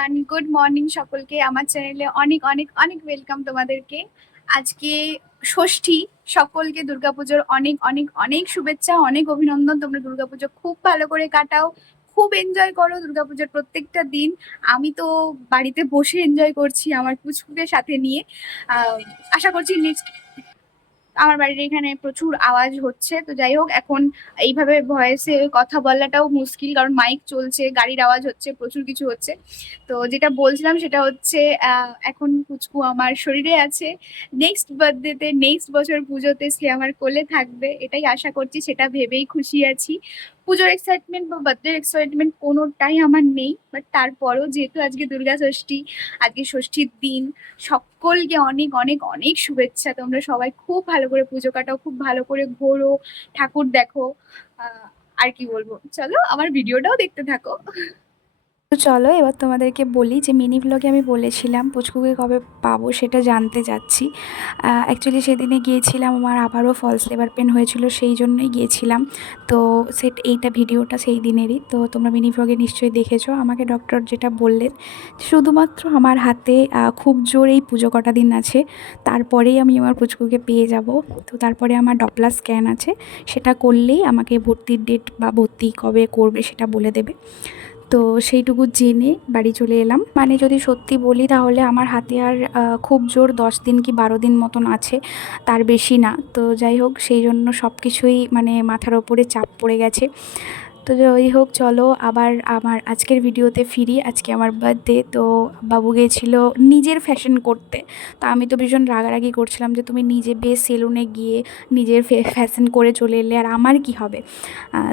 Everyone good morning সকলকে আমার চ্যানেলে অনেক অনেক অনেক ওয়েলকাম তোমাদেরকে। আজকে ষষ্ঠী, সকলকে দুর্গাপুজোর অনেক অনেক অনেক শুভেচ্ছা, অনেক অভিনন্দন। তোমরা দুর্গাপুজো খুব ভালো করে কাটাও, খুব এনজয় করো দুর্গাপুজোর প্রত্যেকটা দিন। আমি তো বাড়িতে বসে এনজয় করছি আমার পুচকুকে সাথে নিয়ে। আশা করছি নেক্সট আমার বাড়ির এখানে প্রচুর আওয়াজ হচ্ছে। তো যাই হোক, এখন এইভাবে ভয়েসে কথা বলাটাও মুশকিল, কারণ মাইক চলছে, গাড়ির আওয়াজ হচ্ছে, প্রচুর কিছু হচ্ছে। তো যেটা বলছিলাম সেটা হচ্ছে এখন কুচকু আমার শরীরে আছে। নেক্সট বার্থডেতে নেক্সট বছর পুজোতে সে আমার কোলে থাকবে, এটাই আশা করছি, সেটা ভেবেই খুশি আছি। পুজোর এক্সাইটমেন্ট বা বার্থডে এক্সাইটমেন্ট কোনোটাই আমার নেই বাট তারপরও যেহেতু আজকে দুর্গা ষষ্ঠী, আজকে ষষ্ঠীর দিন, সকলকে অনেক অনেক অনেক শুভেচ্ছা। তোমরা সবাই খুব ভালো করে পুজো কাটাও, খুব ভালো করে ঘোরো, ঠাকুর দেখো। আর কি বলব? চলো, আমার ভিডিওটাও দেখতে থাকো। তো চলো, এবার তোমাদেরকে বলি যে মিনি ব্লগে আমি বলেছিলাম পুচকুকে কবে পাবো সেটা জানতে যাচ্ছি। অ্যাকচুয়ালি সেদিনে গিয়েছিলাম, আমার আবারও ফলস লেবার পেন হয়েছিল, সেই জন্যই গিয়েছিলাম। তো সেট, এইটা ভিডিওটা সেই দিনেরই। তো তোমরা মিনি ব্লগে নিশ্চয়ই দেখেছ। আমাকে ডক্টর যেটা বললেন, শুধুমাত্র আমার হাতে খুব জোর এই পুজো কটা দিন আছে, তারপরেই আমি আমার পুচকুকে পেয়ে যাব। তো তারপরে আমার ডপলা স্ক্যান আছে, সেটা করলেই আমাকে ভর্তির ডেট বা ভর্তি কবে করবে সেটা বলে দেবে। তো সেইটুকু জেনে বাড়ি চলে এলাম। মানে যদি সত্যি বলি তাহলে আমার হাতে আর খুব জোর দশ দিন কি বারো দিন মতন আছে, তার বেশি না। তো যাই হোক, সেই জন্য সব কিছুই মানে মাথার ওপরে চাপ পড়ে গেছে। তো যাই হোক, চলো আবার আমার আজকের ভিডিওতে ফিরি। আজকে আমার বার্থডে তো বাবু গিয়েছিল নিজের ফ্যাশন করতে। তো আমি তো ভীষণ রাগারাগি করছিলাম যে তুমি নিজে বেশ সেলুনে গিয়ে নিজের ফ্যাশন করে চলে এলে আর আমার কি হবে?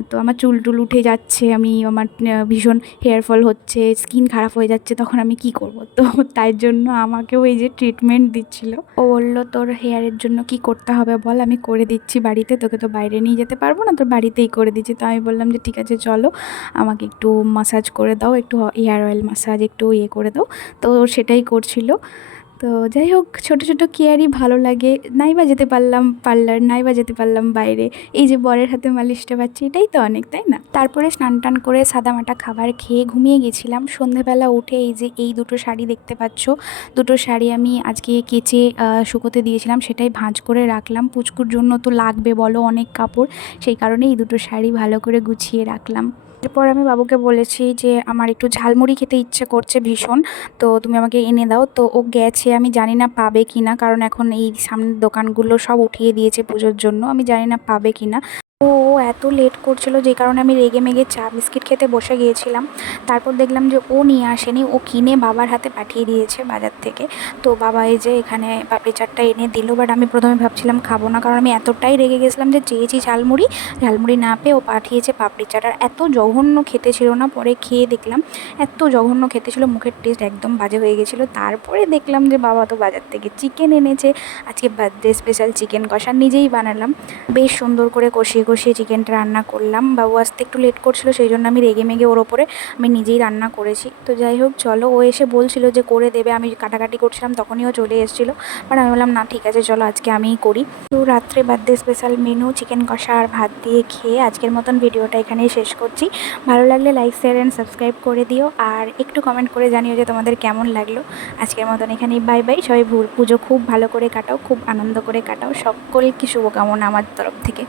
তো আমার চুল টুল উঠে যাচ্ছে, আমি আমার ভীষণ হেয়ার ফল হচ্ছে স্কিন খারাপ হয়ে যাচ্ছে, তখন আমি কি করব? তো তাই জন্য আমাকেও এই যে ট্রিটমেন্ট দিচ্ছিল। ও বলল, তোর হেয়ারের জন্য কি করতে হবে বল, আমি করে দিচ্ছি বাড়িতে, তোকে তো বাইরে নিয়ে যেতে পারব না, তোর বাড়িতেই করে দিচ্ছি। তো আমি বললাম যে, ঠিক আছে চলো, আমাকে একটু মাসাজ করে দাও, একটু হেয়ার অয়েল মাসাজ একটু ইয়ে করে দাও। তো সেটাই করছিল। তো যাই হোক, ছোটো ছোটো কেয়ারই ভালো লাগে। নাই বা যেতে পারলাম পার্লার নাই বা যেতে পারলাম বাইরে। এই যে বরের হাতে মালিশটা পাচ্ছি, এটাই তো অনেক, তাই না? তারপরে স্নান টান করে সাদামাটা খাবার খেয়ে ঘুমিয়ে গেছিলাম। সন্ধেবেলা উঠে এই যে এই দুটো শাড়ি দেখতে পাচ্ছ, দুটো শাড়ি আমি আজকে কেচে শুকোতে দিয়েছিলাম, সেটাই ভাঁজ করে রাখলাম। পুচকুর জন্য তো লাগবে বলো অনেক কাপড়, সেই কারণে এই দুটো শাড়ি ভালো করে গুছিয়ে রাখলাম। এরপর আমি বাবুকে বলেছি যে, আমার একটু ঝালমুড়ি খেতে ইচ্ছে করছে ভীষণ, তো তুমি আমাকে এনে দাও। তো ও গেছে, আমি জানি না পাবে কি না কারণ এখন এই সামনের দোকানগুলো সব উঠিয়ে দিয়েছে পুজোর জন্য, আমি জানি না পাবে কি না ও এত লেট করছিল যে কারণে আমি রেগে মেগে চা, বিস্কিট খেতে বসে গিয়েছিলাম। তারপর দেখলাম যে ও নিয়ে আসেনি, ও কিনে বাবার হাতে পাঠিয়ে দিয়েছে বাজার থেকে। তো বাবা এই যে এখানে পাপড়ি চাটটা এনে দিল বাট আমি প্রথমে ভাবছিলাম খাব না, কারণ আমি এতটাই রেগে গেছিলাম যে চেয়েছি ঝালমুড়ি। ঝালমুড়ি না পেয়ে ও পাঠিয়েছে পাপড়ি চাট আর এত জঘন্য খেতে ছিল না, পরে খেয়ে দেখলাম এত জঘন্য খেতে ছিল, মুখের টেস্ট একদম বাজে হয়ে গেছিল। তারপরে দেখলাম যে বাবা তো বাজার থেকে চিকেন এনেছে। আজকে বার্থডে স্পেশাল চিকেন কষা নিজেই বানালাম। বেশ সুন্দর করে কষিয়ে কষিয়ে চিকেনটা রান্না করলাম। বাবু আসতে একটু লেট করছিল, সেই জন্য আমি রেগে মেগে ওর ওপরে আমি নিজেই রান্না করেছি। তো যাই হোক, চলো, ও এসে বলছিল যে করে দেবে, আমি কাটাকাটি করছিলাম, তখনই ও চলে এসেছিল। বাট আমি বললাম, না, ঠিক আছে, চলো, আজকে আমিই করি। তো রাত্রে বার্থডে স্পেশাল মেনু চিকেন কষা আর ভাত দিয়ে খেয়ে আজকের মতন ভিডিওটা এখানেই শেষ করছি। ভালো লাগলে লাইক শেয়ার অ্যান্ড সাবস্ক্রাইব করে দিও। আর একটু কমেন্ট করে জানিও যে তোমাদের কেমন লাগল। আজকের মতন এখানেই বাই বাই সবাই পুজো খুব ভালো করে কাটাও, খুব আনন্দ করে কাটাও। সকলকে শুভকামনা আমার তরফ থেকে।